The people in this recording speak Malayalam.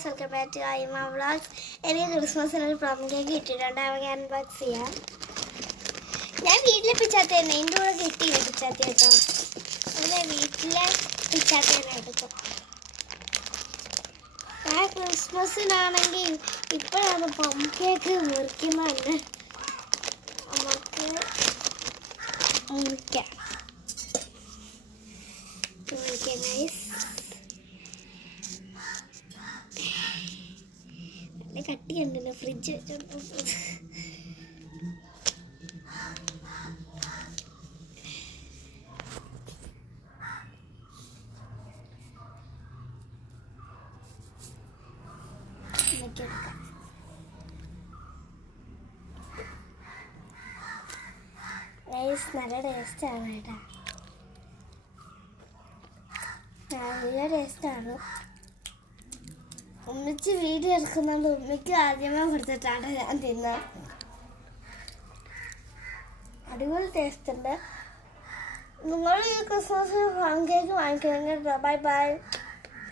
Guys, welcome back to Aima vlogs. എനിക്ക് ക്രിസ്മസിനൊരു പ്ലം കേക്ക് കിട്ടിയിട്ടുണ്ട്. അവൻ അൺബോക്സ് ചെയ്യാം. ഞാൻ വീട്ടിലെ പിച്ചാത്തി തന്നെ, എൻ്റെ കൂടെ കിട്ടിയില്ല പിച്ചാത്തി കേട്ടോ. അവിടെ വീട്ടിലെ പിച്ചാത്തി തന്നെ എടുക്കും. ഞാൻ ക്രിസ്മസിനാണെങ്കിൽ ഇപ്പോഴാണ് പ്ലം കേക്ക് മുറിക്കുന്നത്. നമുക്ക് മുറിക്കാം ഗൈസ്. കട്ടി കണ്ടല്ലോ, ഫ്രിഡ്ജ് വെച്ചോണ്ട് നല്ല ടേസ്റ്റാണ് കേട്ടാ, നല്ല ടേസ്റ്റാണ്. ഉമ്മച്ചി വീഡിയോ എടുക്കുന്നുണ്ട്. ഉമ്മയ്ക്ക് ആദ്യമേ കൊടുത്തിട്ടാണ് ഞാൻ തിന്നത്. അടിപൊളി ടേസ്റ്റ് ഉണ്ട്. നിങ്ങൾ ഈ ക്രിസ്മസ് കേക്ക് വാങ്ങിക്കണം കേട്ടോ. Bye bye.